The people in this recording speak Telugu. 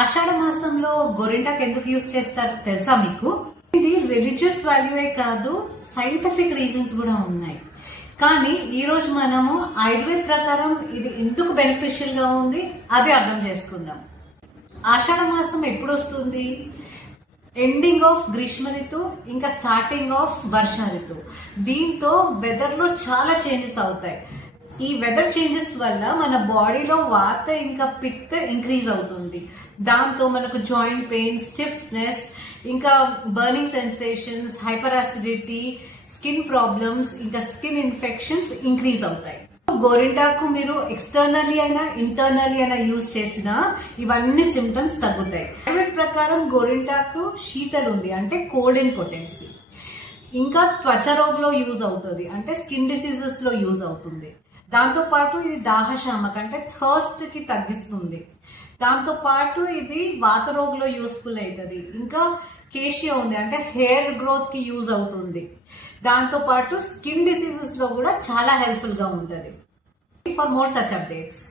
ఆషాఢ మాసంలో గోరింటాకు ఎందుకు యూజ్ చేస్తారు తెలుసా మీకు? ఇది రిలీజియస్ వాల్యూయే కాదు, సైంటిఫిక్ రీజన్స్ కూడా ఉన్నాయి. కానీ ఈ రోజు మనము ఆయుర్వేద ప్రకారం ఇది ఎందుకు బెనిఫిషియల్ గా ఉంది అదే అర్థం చేసుకుందాం. ఆషాఢ మాసం ఎప్పుడు వస్తుంది? ఎండింగ్ ఆఫ్ గ్రీష్మ ఋతు ఇంకా స్టార్టింగ్ ఆఫ్ వర్ష ఋతు. దీంతో వెదర్ లో చాలా చేంజెస్ అవుతాయి. ఈ వెదర్ చేంజెస్ వల్ల మన బాడీలో వాత ఇంకా పిత్ ఇంక్రీజ్ అవుతుంది. దాంతో మనకు జాయింట్ పెయిన్, స్టిఫ్నెస్, ఇంకా burning sensations, hyper acidity, skin problems, ఇంకా స్కిన్ ఇన్ఫెక్షన్స్ ఇంక్రీజ్ అవుతాయి. గోరింటాకు మీరు ఎక్స్టర్నల్లీ అయినా ఇంటర్నల్లీ అయినా యూజ్ చేసినా ఇవన్నీ సిమ్టమ్స్ తగ్గుతాయి. ఆయుర్వేద ప్రకారం గోరింటాకు శీతల్ ఉంది, అంటే కోల్డ్ ఇన్ పొటెన్సీ. ఇంకా త్వచ రోగంలో యూజ్ అవుతుంది, అంటే స్కిన్ డిసీజెస్ లో యూజ్ అవుతుంది. దాంతో పాటు ఇది దాహశామక, అంటే థర్స్ట్ కి తగ్గిస్తుంది. దాంతో పాటు ఇది వాత రోగంలో యూస్ఫుల్ అవుతుంది. ఇంకా కేషియా ఉంది, అంటే హెయిర్ గ్రోత్ కి యూజ్ అవుతుంది. దాంతో పాటు స్కిన్ డిసీజెస్ లో కూడా చాలా హెల్ప్ఫుల్ గా ఉంటుంది. For more such updates.